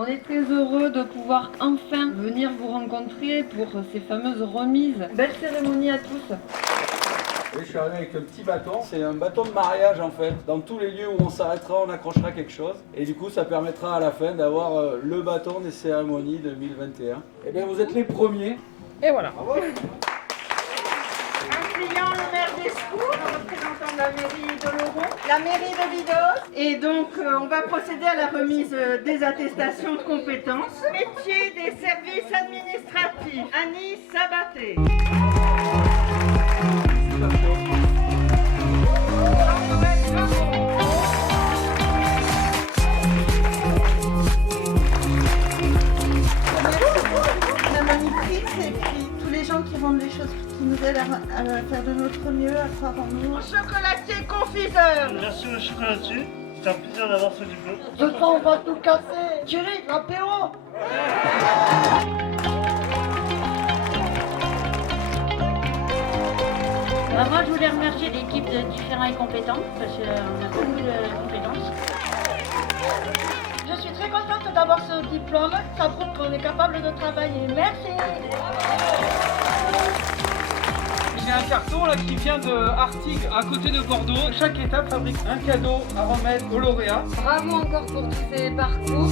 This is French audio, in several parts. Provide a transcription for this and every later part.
On est très heureux de pouvoir enfin venir vous rencontrer pour ces fameuses remises. Belle cérémonie à tous. Et je suis arrivé avec le petit bâton, c'est un bâton de mariage en fait. Dans tous les lieux où on s'arrêtera, on accrochera quelque chose. Et du coup, ça permettra à la fin d'avoir le bâton des cérémonies 2021. Et bien, vous êtes les premiers. Et voilà. Bravo. Incluant le maire d'Escours, le représentant de la mairie d'Oloron, la mairie de Bidos. Et donc, on va procéder à la remise des attestations de compétences. Métier des services administratifs, Annie Sabaté. La monitrice et puis tous les gens qui rendent les choses, qui nous aident à faire de notre mieux, à croire en nous. Chocolatier confiseur. Merci le chocolatier, c'est un plaisir d'avoir ce diplôme. Ce soir on va tout casser. Thierry, l'apéro. Moi, je voulais remercier l'équipe de Différents et Compétents parce qu'on a beaucoup de compétences. Je suis très contente d'avoir ce diplôme. Ça prouve qu'on est capable de travailler. Merci. J'ai un carton là qui vient de Artigues, à côté de Bordeaux. Chaque étape fabrique un cadeau à remettre aux lauréats. Bravo encore pour tous ces parcours.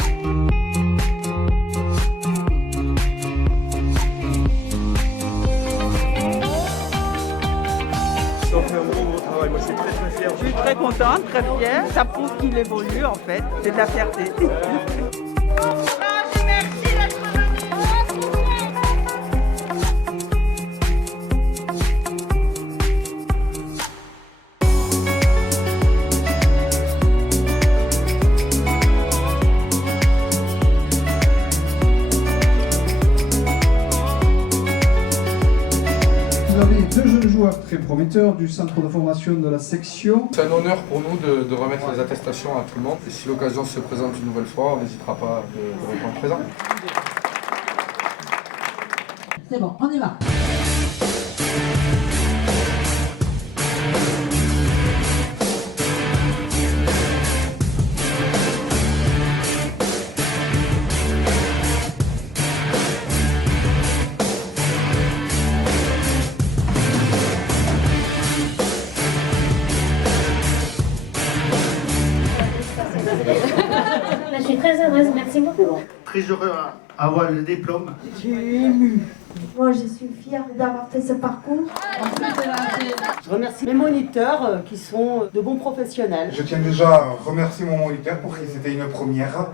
Je suis très contente, très fière. Ça prouve qu'il évolue en fait. C'est de la fierté. Courage et merci d'être venu. Vous avez deux jeunes joueurs très prometteurs du centre de formation de la section. C'est un honneur pour nous de remettre les attestations à tout le monde. Et si l'occasion se présente une nouvelle fois, on n'hésitera pas de répondre présent. C'est bon, on y va. Je suis très heureuse, merci beaucoup. Très heureux à avoir le diplôme. Je suis émue. Moi, je suis fière d'avoir fait ce parcours. Je remercie mes moniteurs qui sont de bons professionnels. Je tiens déjà à remercier mon moniteur pour qui c'était une première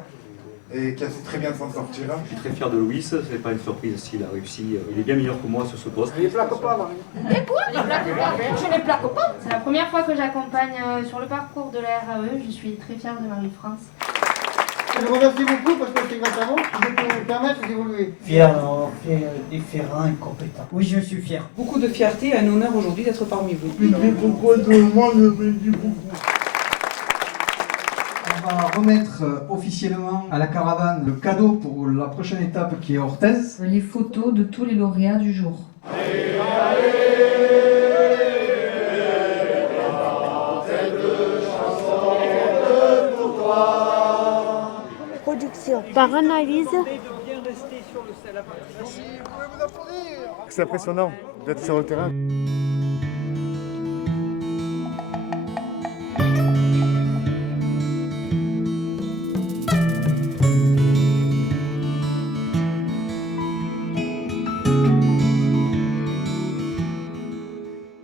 et qui a su très bien s'en sortir. Je suis très fier de Louis, c'est pas une surprise s'il a réussi. Il est bien meilleur que moi sur ce poste. Les plaques pas, Marie. Les quoi? Les plaques pas. Je les plaque pas. C'est la première fois que j'accompagne sur le parcours de la RAE. Je suis très fière de Marie-France. Je vous remercie beaucoup parce que c'est grâce à vous que je peux me permettre d'évoluer. Fier, différent et compétent. Oui, je suis fier. Beaucoup de fierté et un honneur aujourd'hui d'être parmi vous. Pourquoi tout le monde me dit beaucoup? On va remettre officiellement à la caravane le cadeau pour la prochaine étape qui est Orthez. Les photos de tous les lauréats du jour. Production par analyse. C'est impressionnant d'être sur le terrain.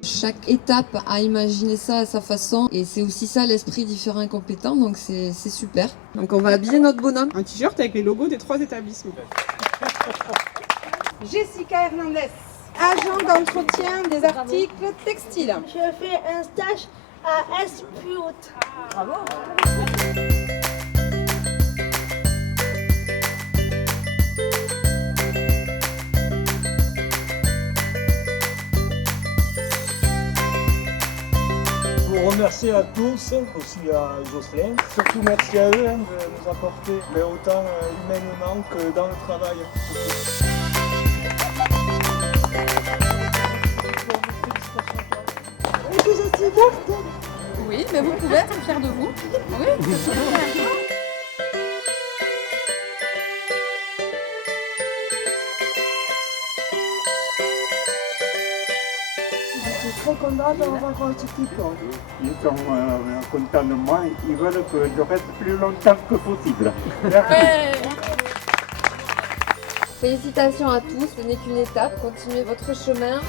Chaque étape a imaginé ça à sa façon et c'est aussi ça l'esprit différent et compétent, donc c'est super. Donc on va habiller notre bonhomme. Un t-shirt avec les logos des 3 établissements. Jessica Hernandez, agent d'entretien des articles textiles. Je fais un stage à Espiout. Bravo. Vous remercier à tous, aussi à Jocelyn. Surtout merci à eux de nous apporter, mais autant humainement que dans le travail. Oui, mais vous pouvez être fiers de vous. Oui. suis très contente d'avoir un petit diplôme. Ils sont contents de moi, ils veulent que je reste plus longtemps que possible. Félicitations à tous, ce n'est qu'une étape, continuez votre chemin.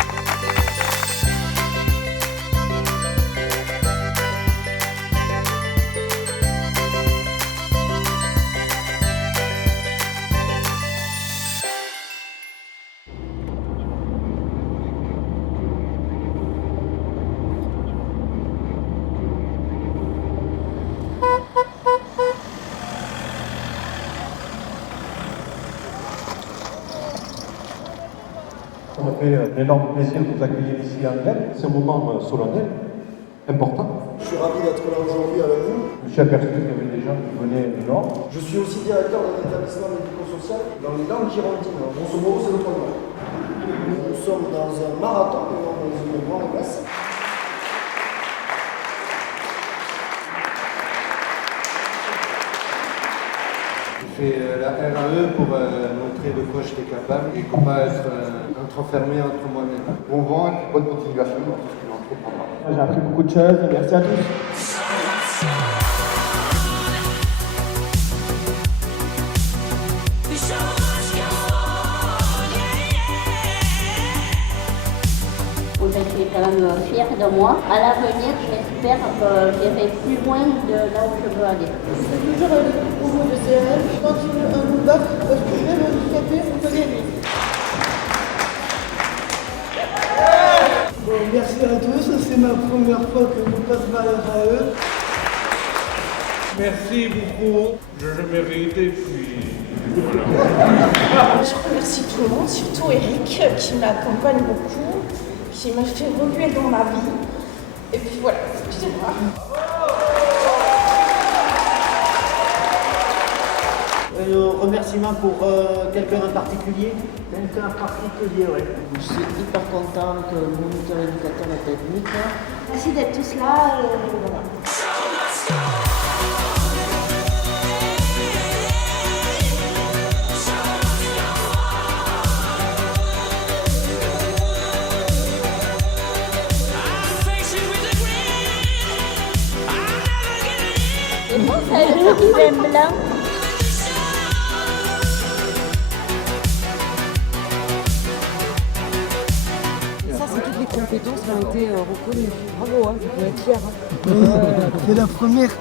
Ça me fait un énorme plaisir de vous accueillir ici à Anglet. C'est un moment solennel, important. Je suis ravi d'être là aujourd'hui avec vous. Je me suis aperçu qu'il y avait des gens qui venaient du Nord. Je suis aussi directeur d'un établissement médico-social dans les Landes girondines. Grosso modo, c'est le point Nord. Nous sommes dans un marathon et non dans une grande classe. J'ai fait la RAE pour montrer de quoi j'étais capable et pour pas être enfermé entre moi-même. Bon vent et bonne continuation dans tout ce qu'il entreprendra. J'ai appris beaucoup de choses, merci à tous. Vous êtes quand même fiers de moi. À l'avenir, j'espère que j'irai plus loin de là où je veux aller. Je suis toujours au bout de ces rêves. Je continue à me battre parce que je vais m'handicaper pour que gagner. Bon, merci à tous. C'est ma première fois que je passe par la RAE. Merci beaucoup. Je mérite et puis... Je remercie tout le monde, surtout Eric qui m'accompagne beaucoup, qui m'a fait remuer dans ma vie. Et puis voilà, excusez-moi. Un remerciement pour quelqu'un en particulier. Quelqu'un en particulier, oui. Je suis hyper contente que le moniteur éducateur et technique. Merci d'être tous là. Voilà. Et moi, c'est le qui blanc. Ça, c'est toutes les compétences qui ont été reconnues. Bravo, hein, vous pouvez être fiers. C'est la première.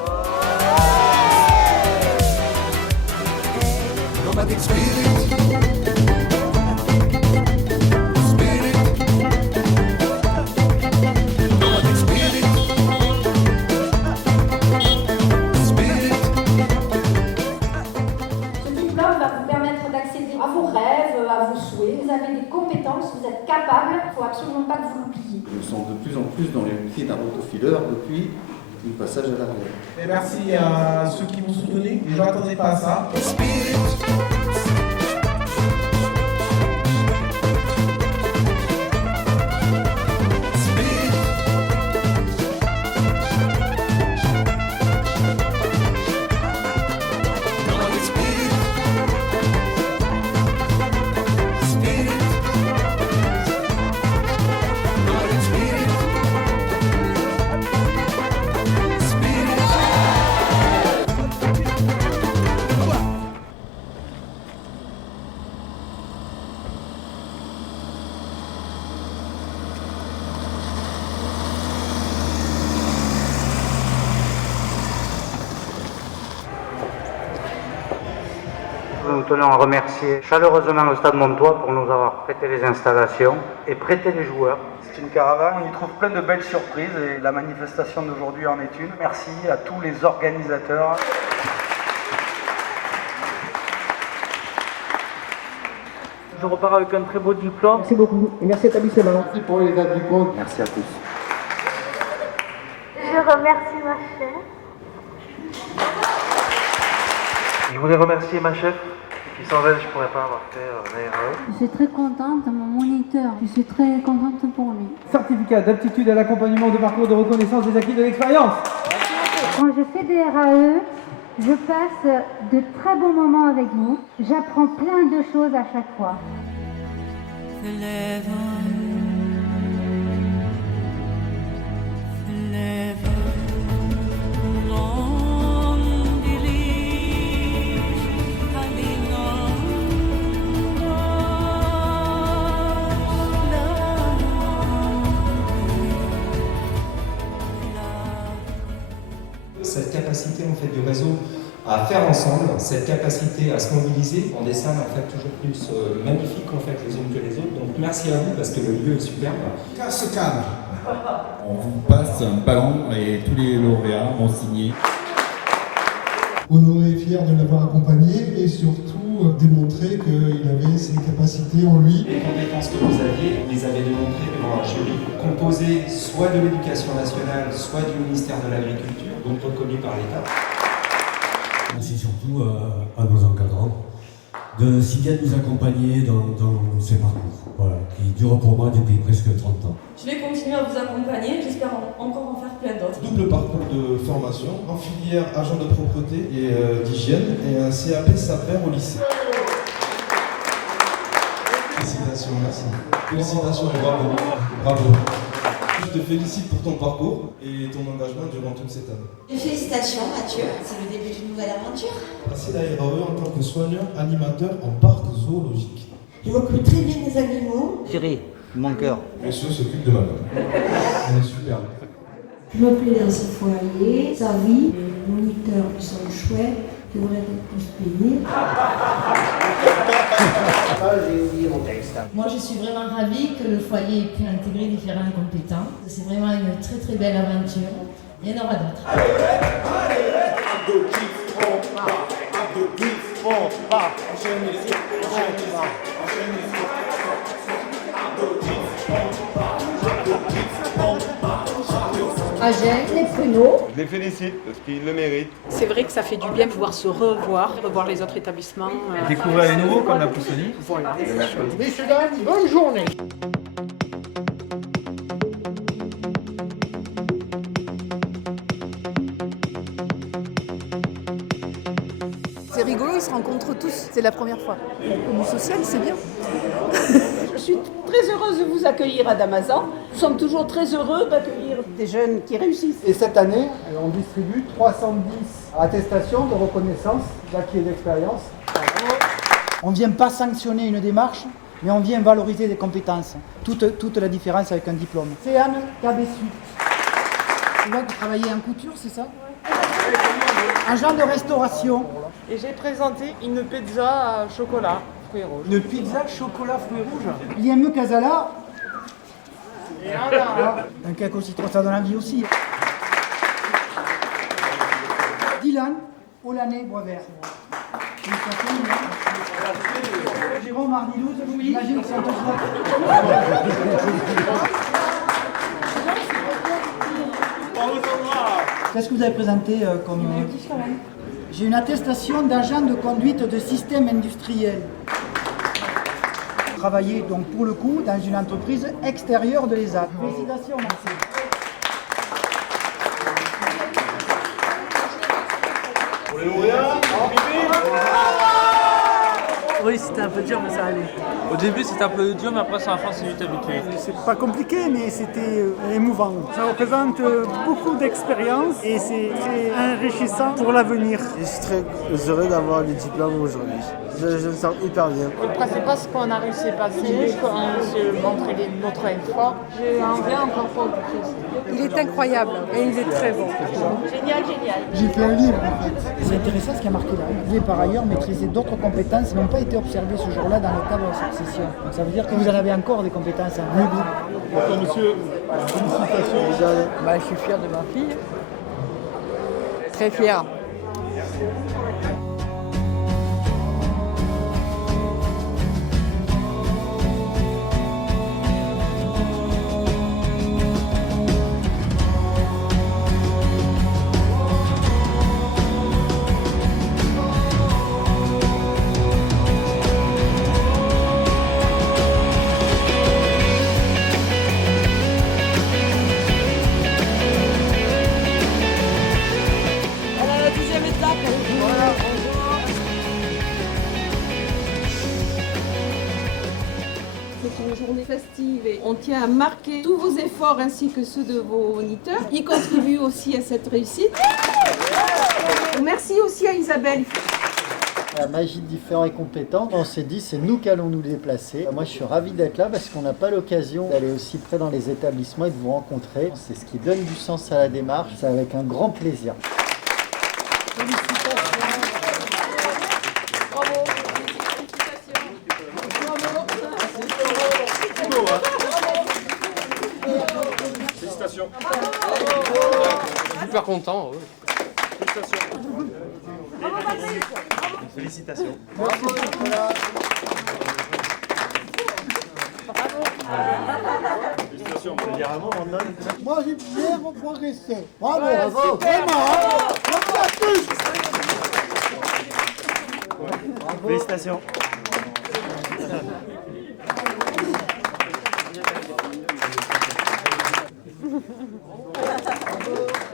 Vous avez des compétences, vous êtes capable, il ne faut absolument pas que vous l'oubliez. Nous sommes de plus en plus dans les métiers d'un autofileur depuis le passage à l'arrière. Et merci à ceux qui m'ont soutenu. Je n'attendais pas à ça. Nous tenons à remercier chaleureusement le Stade Montois pour nous avoir prêté les installations et prêté les joueurs. C'est une caravane, on y trouve plein de belles surprises et la manifestation d'aujourd'hui en est une. Merci à tous les organisateurs. Je repars avec un très beau diplôme. Merci beaucoup et merci à l'établissement. Merci pour les dates du compte. Merci à tous. Je remercie ma chef. Je voudrais remercier ma chef, qui sans elle je ne pourrais pas avoir fait la RAE. Je suis très contente de mon moniteur, je suis très contente pour lui. Certificat d'aptitude à l'accompagnement de parcours de reconnaissance des acquis de l'expérience. Quand je fais des RAE, je passe de très bons moments avec vous. J'apprends plein de choses à chaque fois. à faire ensemble, cette capacité à se mobiliser en des salles en fait toujours plus magnifiques en fait les unes que les autres. Donc merci à vous parce que le lieu est superbe. Casse-canne. On vous passe un ballon et tous les lauréats ont signé. Honoré et fier de l'avoir accompagné et surtout démontrer qu'il avait ses capacités en lui. Les compétences que vous aviez, vous les avez démontrées devant un jury composé soit de l'éducation nationale, soit du ministère de l'Agriculture, donc reconnu par l'État. Merci surtout à nos encadrants de si bien nous accompagner dans ces parcours, voilà, qui durent pour moi depuis presque 30 ans. Je vais continuer à vous accompagner, j'espère encore en faire plein d'autres. Double parcours de formation en filière agent de propreté et d'hygiène et un CAP SAPER au lycée. Félicitations, merci. Félicitations et bravo. Bravo. Je te félicite pour ton parcours et ton engagement durant toute cette année. Félicitations Mathieu, c'est le début d'une nouvelle aventure. Passer la RAE en tant que soigneur animateur en parc zoologique. Je m'occupe très bien des animaux. Chérie, mon cœur. Monsieur s'occupe de madame. Elle est superbe. Je me plais dans ce foyer, sa vie, les moniteurs qui sont chouettes, qui devraient être plus payés. J'ai oublié mon texte. Moi, je suis vraiment ravie que le foyer ait pu intégrer différentes compétences. C'est vraiment une très très belle aventure. Il y en aura d'autres. Agène, les pruneaux. Je les félicite parce qu'ils le méritent. C'est vrai que ça fait du bien de pouvoir se revoir les autres établissements. Découvrir les nouveaux comme la Poussonnie. Voilà. Messieurs, dames, bonne journée. C'est rigolo, ils se rencontrent tous, c'est la première fois. Au social, c'est bien. Je suis très heureuse de vous accueillir à Damazan. Nous sommes toujours très heureux d'accueillir des jeunes qui réussissent. Et cette année, on distribue 310 attestations de reconnaissance d'acquis d'expérience. On ne vient pas sanctionner une démarche, mais on vient valoriser des compétences. Toute la différence avec un diplôme. C'est Anne Cabessu. C'est là que vous travaillez en couture, c'est ça? Agent de restauration. Et j'ai présenté une pizza chocolat fruits rouges. Une pizza chocolat fruits rouges. L'IME Casala. Et voilà. Un cake au citron, ça donne envie aussi. Dylan, Olanais, Boisvert. Jérôme Ardilou, j'imagine que c'est un peu Qu'est-ce que vous avez présenté comme... J'ai une attestation d'agent de conduite de système industriel. Travailler donc pour le coup dans une entreprise extérieure de l'ESA. Félicitations, merci. Pour les lauréats, Oui, c'était un peu dur, mais ça allait. au début c'était un peu dur, mais après sur la fin c'est vite habitué. C'est pas compliqué, mais c'était émouvant. Ça représente beaucoup d'expérience et c'est enrichissant pour l'avenir. Je suis très heureux d'avoir le diplôme aujourd'hui. Je me sens hyper bien. Le principal, c'est qu'on a réussi à passer, qu'on s'est montré notre effort. J'ai envie encore pour du plus. Il est incroyable et il est très bon. Génial, génial. J'ai fait un livre en fait. C'est intéressant ce qui a marqué là. Vous pouvez par ailleurs maîtriser d'autres compétences qui n'ont pas été observées ce jour-là dans le cadre de cette session. Donc ça veut dire que vous en avez encore des compétences. Oui, oui. Bonjour monsieur, félicitations. Je suis fier de ma fille. Très fier. Festive et on tient à marquer tous vos efforts ainsi que ceux de vos moniteurs. Ils contribuent aussi à cette réussite. Merci aussi à Isabelle. La magie de différents et compétents, on s'est dit c'est nous qui allons nous déplacer. Moi je suis ravi d'être là parce qu'on n'a pas l'occasion d'aller aussi près dans les établissements et de vous rencontrer. C'est ce qui donne du sens à la démarche, c'est avec un grand plaisir. Félicitations. Super content. Ouais. Félicitations. Félicitations. Tu veux dire un mot, Brandon? Moi, j'ai bien progressé. Bravo, bravo. Vraiment, félicitations.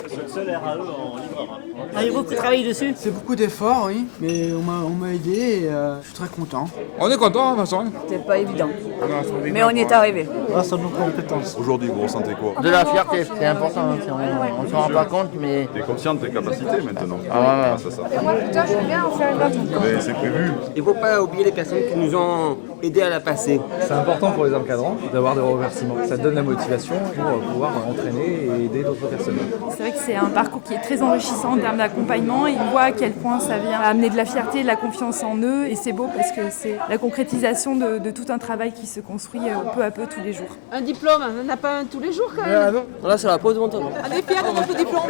C'est le seul RAE en livreur. Il y a beaucoup de travail dessus. C'est beaucoup d'efforts, oui, mais on m'a aidé et je suis très content. On est content, hein, Vincent? C'était pas évident, mais on y est arrivé. Grâce à nos compétences. Aujourd'hui, vous ressentez quoi? De la fierté, c'est important. On ne s'en rend pas compte, mais... Tu es conscient de tes capacités maintenant. Ah ouais. C'est ça. Et moi, putain, je veux bien en faire une autre. Mais c'est prévu. Il ne faut pas oublier les personnes qui nous ont aidés à la passer. C'est important pour les encadrants d'avoir des remerciements. Ça donne la motivation pour pouvoir entraîner et aider d'autres personnes. C'est vrai que c'est un parcours qui est très enrichissant en termes d'accompagnement. Ils voient à quel point ça vient amener de la fierté, de la confiance en eux. Et c'est beau parce que c'est la concrétisation de tout un travail qui se construit peu à peu tous les jours. Un diplôme, on n'en a pas un tous les jours quand même. Non, là c'est la pause de mon temps. On est fiers de notre diplôme.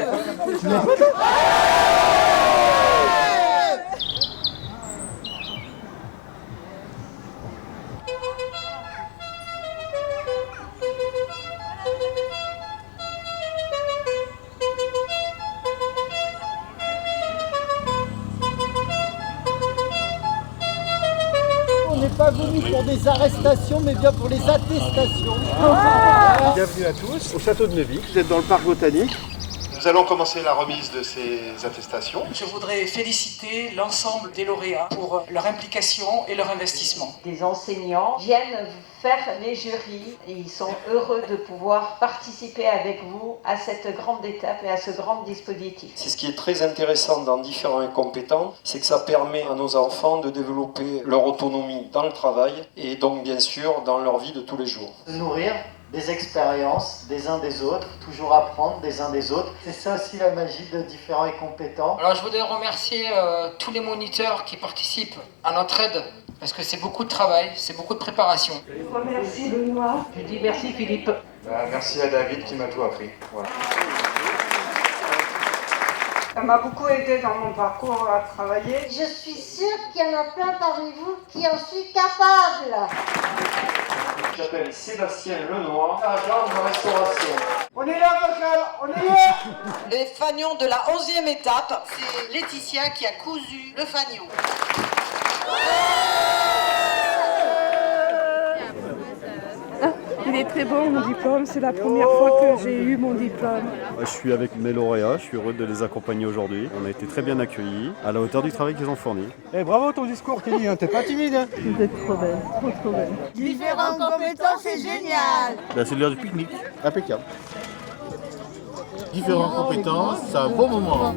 On n'est pas venu pour des arrestations, mais bien pour les attestations. Bienvenue à tous au château de Neuvy. Vous êtes dans le parc botanique. Nous allons commencer la remise de ces attestations. Je voudrais féliciter l'ensemble des lauréats pour leur implication et leur investissement. Les enseignants viennent faire les jurys et ils sont heureux de pouvoir participer avec vous à cette grande étape et à ce grand dispositif. C'est ce qui est très intéressant dans différents compétents, c'est que ça permet à nos enfants de développer leur autonomie dans le travail et donc bien sûr dans leur vie de tous les jours. Nourrir des expériences des uns des autres, toujours apprendre des uns des autres. C'est ça aussi la magie de différents et compétents. Alors je voudrais remercier tous les moniteurs qui participent à notre aide, parce que c'est beaucoup de travail, c'est beaucoup de préparation. Je remercie Benoît. Je dis merci Philippe. Merci à David qui m'a tout appris. Voilà. Ça m'a beaucoup aidé dans mon parcours à travailler. Je suis sûre qu'il y en a plein parmi vous qui en sont capables. Je m'appelle Sébastien Lenoir, agent de restauration. On est là, Pascal, on est là. Les fagnons de la 11e étape, c'est Laetitia qui a cousu le fagnon. Il est très bon mon diplôme, c'est la première fois que j'ai eu mon diplôme. Je suis avec mes lauréats, je suis heureux de les accompagner aujourd'hui. On a été très bien accueillis, à la hauteur du travail qu'ils ont fourni. Bravo ton discours, Kelly, t'es pas timide. Vous êtes trop belle, trop belle. Différentes compétences, c'est génial. C'est l'heure du pique-nique, impeccable. Différentes compétences, c'est un bon moment.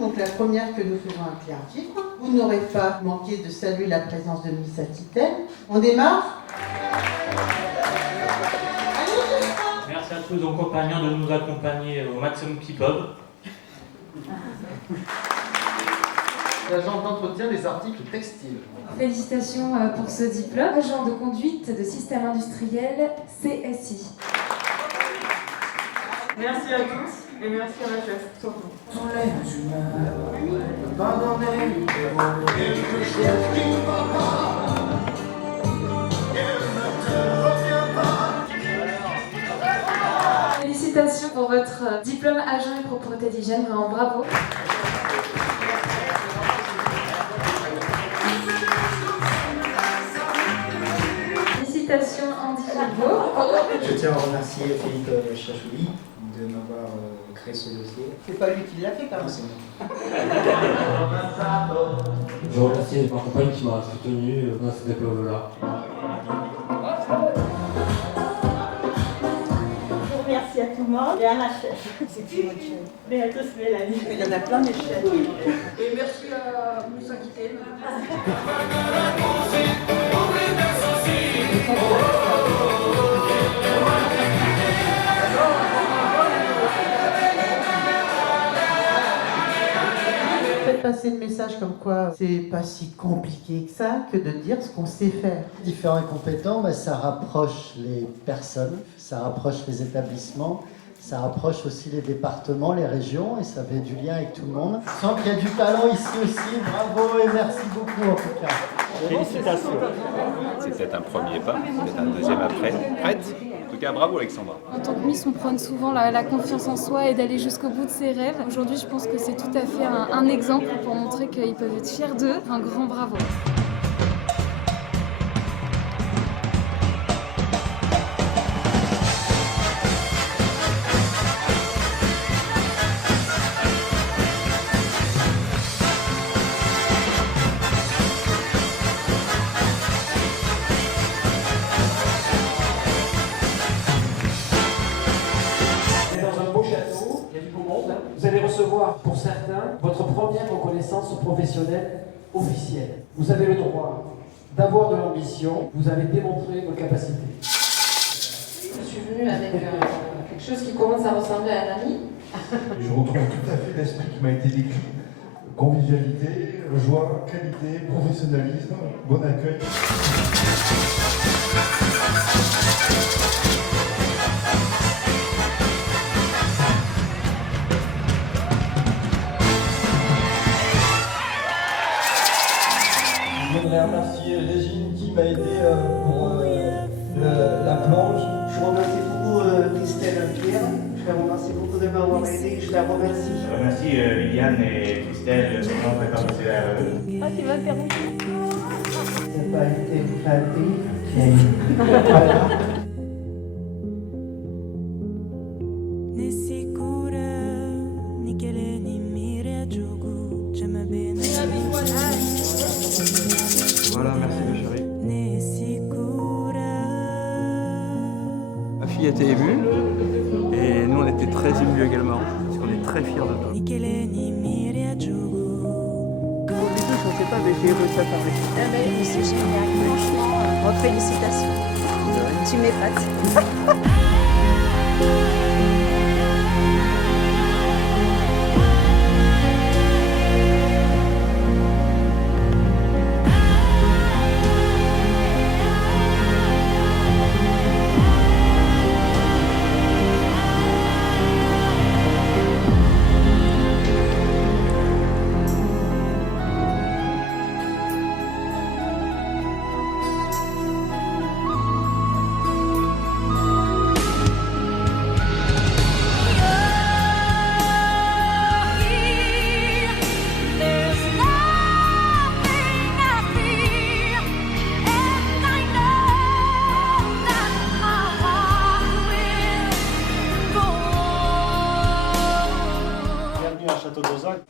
Donc la première que nous faisons un clair vivre. Vous n'aurez pas manqué de saluer la présence de Miss Aquitaine. On démarre. Merci à tous nos compagnons de nous accompagner au maximum qu'ils peuvent. L'agent d'entretien des articles textiles. Félicitations pour ce diplôme. Agent de conduite de système industriel CSI. Merci à tous et merci à la chef surtout. Félicitations pour votre diplôme agent et propreté d'hygiène, vraiment bravo. Félicitations Andy Gilbeau. Je tiens à remercier Philippe Chachouli de m'avoir créé ce dossier. C'est pas lui qui l'a fait quand même. Je remercie ma compagne qui m'a soutenu dans cette épreuve-là. Je remercie à tout le monde et à la chef. C'est qui votre chef? Béatrice Mélanie. Il y en a plein des chefs. Et merci à Moussa Guité. Faites passer le message comme quoi c'est pas si compliqué que ça que de dire ce qu'on sait faire. Différents compétents, mais ça rapproche les personnes, ça rapproche les établissements, ça rapproche aussi les départements, les régions, et ça fait du lien avec tout le monde. Je sens qu'il y a du talent ici aussi, bravo et merci beaucoup en tout cas. Félicitations. C'est peut-être un premier pas, peut-être un deuxième après. Prête? En tout cas, bravo Alexandra. En tant que Miss, on prône souvent la confiance en soi et d'aller jusqu'au bout de ses rêves. Aujourd'hui, je pense que c'est tout à fait un exemple pour montrer qu'ils peuvent être fiers d'eux. Un grand bravo. Vous allez recevoir, pour certains, votre première reconnaissance professionnelle officielle. Vous avez le droit d'avoir de l'ambition, vous avez démontré vos capacités. Je suis venue avec quelque chose qui commence à ressembler à un ami. Je retrouve tout à fait l'esprit qui m'a été décrit. Convivialité, joie, qualité, professionnalisme, bon accueil. Je voudrais remercier Régine qui m'a aidé pour la planche. Je remercie beaucoup Christelle Pierre. Je la remercie beaucoup de m'avoir aidé. Je la remercie. Je remercie Liliane et Christelle de m'avoir préparé à Ah, tu vas interrompre. Ça n'a pas été facile. Voilà. Voilà, merci ma chérie. Ma fille était émue et nous on était très émus également parce qu'on est très fiers de toi. Au début, je ne sais pas, mais j'ai réussi à parler. Ah ben, c'est génial, franchement, félicitations. Tu m'épates.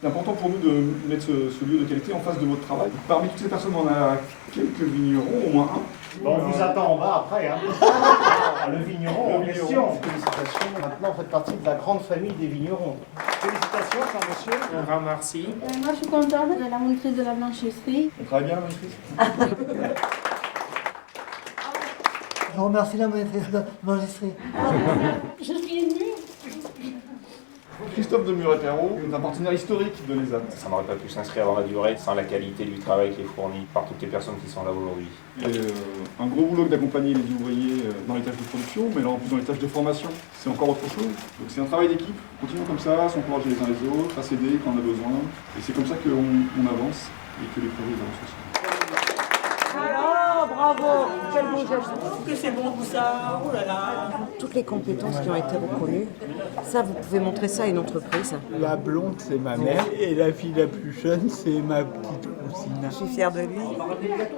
C'est important pour nous de mettre ce lieu de qualité en face de votre travail. Parmi toutes ces personnes, on a quelques vignerons, au moins un. Bon, on vous attend en bas après. Hein. Le vigneron en question. Félicitations. Maintenant, vous faites partie de la grande famille des vignerons. Félicitations, cher monsieur. Un grand merci. Moi, je suis contente de la maîtrise de la blanchisserie. On travaille bien, maîtrise. Je remercie la maîtresse de blanchisserie. Je suis émue. Christophe de Muret-Perrault est un partenaire historique de l'ESAT. Ça n'aurait pas pu s'inscrire dans la durée sans la qualité du travail qui est fourni par toutes les personnes qui sont là aujourd'hui. Et un gros boulot d'accompagner les ouvriers dans les tâches de production, mais là en plus dans les tâches de formation, c'est encore autre chose. Donc c'est un travail d'équipe, continuons comme ça, s'encourager les uns les autres, à s'aider quand on a besoin. Et c'est comme ça qu'on avance et que les projets avancent aussi. Oh, bravo! Quel beau geste! Que c'est bon tout ça! Oh là là! Toutes les compétences qui ont été reconnues, ça, vous pouvez montrer ça à une entreprise. La blonde, c'est ma mère, et la fille la plus jeune, c'est ma petite cousine. Je suis fière de lui.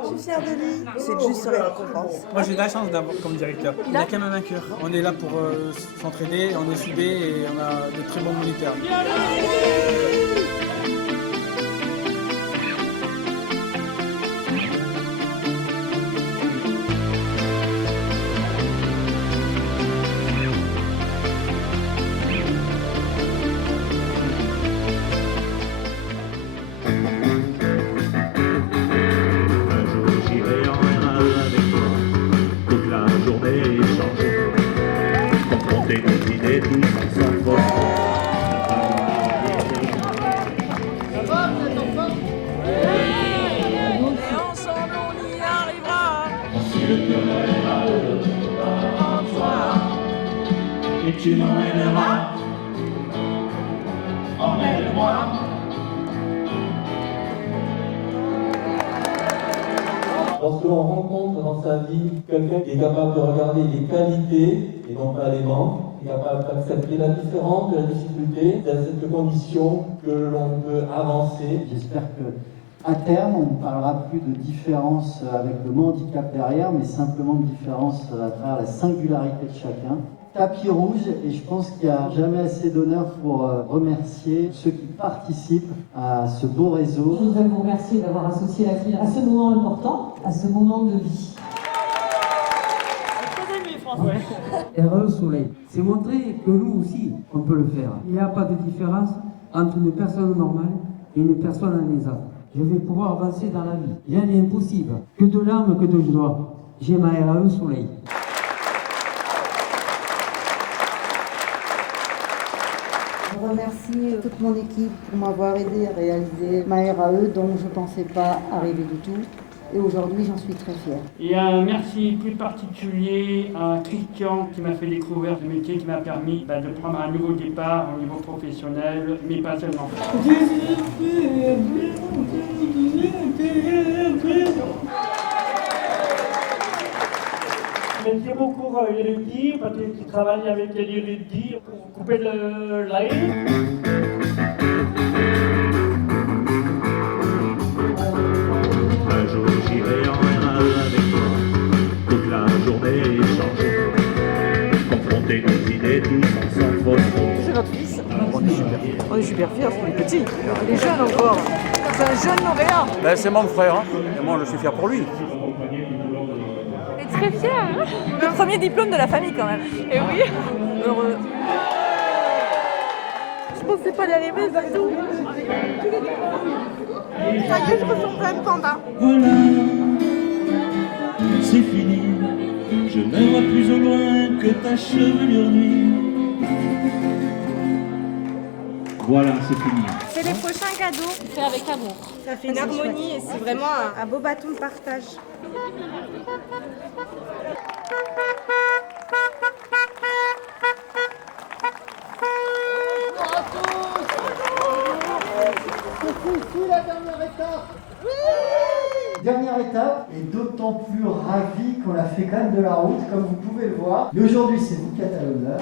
Je suis fière de lui. C'est juste récompense. Moi, j'ai de la chance d'avoir comme directeur. Il n'a qu'à me vaincre. On est là pour s'entraider, on est soudés et on a de très bons moniteurs. tu m'emmèneras. Emmène-moi. Lorsque l'on rencontre dans sa vie quelqu'un qui est capable de regarder les qualités et non pas les manques, qui est capable d'accepter la différence, la difficulté, c'est à cette condition que l'on peut avancer. J'espère qu'à terme, on ne parlera plus de différence avec le mot handicap derrière, mais simplement de différence à travers la singularité de chacun. Tapis rouge, et je pense qu'il n'y a jamais assez d'honneur pour remercier ceux qui participent à ce beau réseau. Je voudrais vous remercier d'avoir associé la FIL à ce moment important, à ce moment de vie. RAE Soleil, c'est montrer que nous aussi, on peut le faire. Il n'y a pas de différence entre une personne normale et une personne en ESAT. Je vais pouvoir avancer dans la vie. Rien n'est impossible. Que de larmes, que de joie. J'ai ma RAE Soleil. Je remercie toute mon équipe pour m'avoir aidé à réaliser ma RAE dont je ne pensais pas arriver du tout. Et aujourd'hui, j'en suis très fière. Et un merci plus particulier à Christian qui m'a fait découvrir ce métier, qui m'a permis de prendre un nouveau départ au niveau professionnel, mais pas seulement. Merci beaucoup à Érudit, parce qu'il travaille avec l'Érudit pour couper l'air. Un jour j'irai en RAE avec toi, toute la journée échanger, confronter nos idées tous ensemble faussement. C'est votre fils. On est super fiers, parce qu'il est petit. Il est jeune encore. C'est un jeune lauréat. Ben, c'est mon frère, hein. Et moi je suis fier pour lui. Très fière, hein. Le premier diplôme de la famille quand même. Et oui. Heureux. Je pensais pas y arriver, c'est tout. Ça y est, je ressemble à un panda. Voilà, c'est fini. Je ne vois plus au loin que ta chevelure nuit. Voilà, c'est fini. C'est les prochains cadeaux. Fait avec amour. Ça fait une harmonie et c'est vraiment un beau bâton de partage. C'est ici la dernière étape. Oui. Dernière étape, et d'autant plus ravi qu'on a fait quand même de la route, comme vous pouvez le voir. Mais aujourd'hui, c'est vous qui êtes à l'honneur.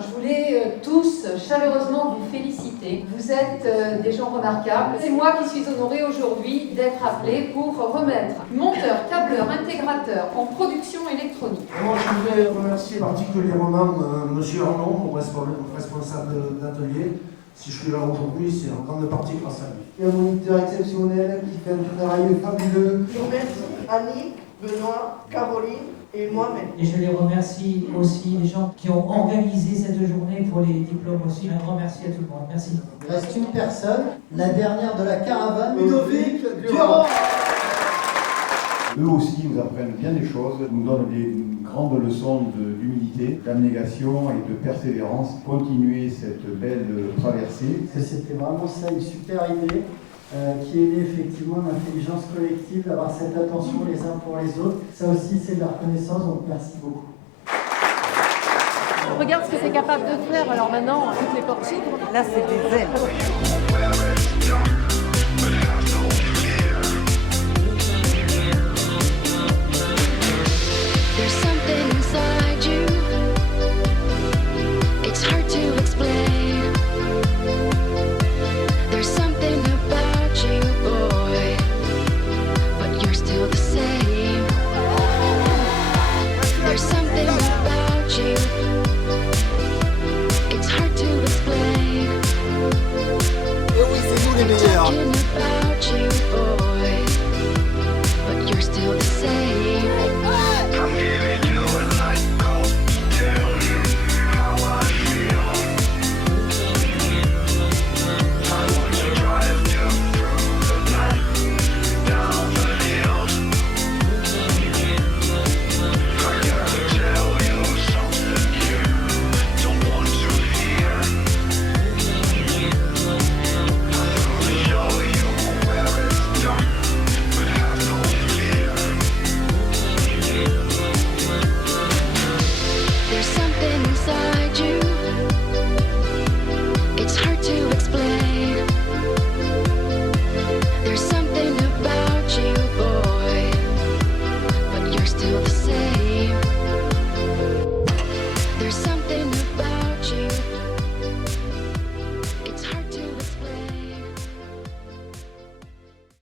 Je voulais tous chaleureusement vous féliciter. Vous êtes des gens remarquables. C'est moi qui suis honorée aujourd'hui d'être appelée pour remettre monteur, câbleur, intégrateur en production électronique. Moi, je voudrais remercier particulièrement M. Arnaud, mon responsable d'atelier. Si je suis là aujourd'hui, c'est en grande partie grâce à lui. Il y a un moniteur exceptionnel qui fait un travail fabuleux. Je remercie Annie, Benoît, Caroline et moi-même. Et je les remercie aussi les gens qui ont organisé cette journée pour les diplômes aussi. Un grand merci à tout le monde. Merci. Il reste une personne, la dernière de la caravane, Ludovic Durand. Eux aussi nous apprennent bien des choses, nous donnent des grandes leçons d'humilité, d'abnégation et de persévérance. Continuer cette belle traversée. C'était vraiment ça, une super idée. Qui est née effectivement l'intelligence collective, d'avoir cette attention les uns pour les autres. Ça aussi, c'est de la reconnaissance, donc merci beaucoup. Regarde ce que c'est capable de faire. Alors maintenant, toutes les portes s'ouvrent. Là, c'est des ailes. There's something inside you. It's hard to explain. There's something about you, boy, but you're still the same. There's something about you. It's hard to explain. Et oui, c'est nous les meilleurs. side.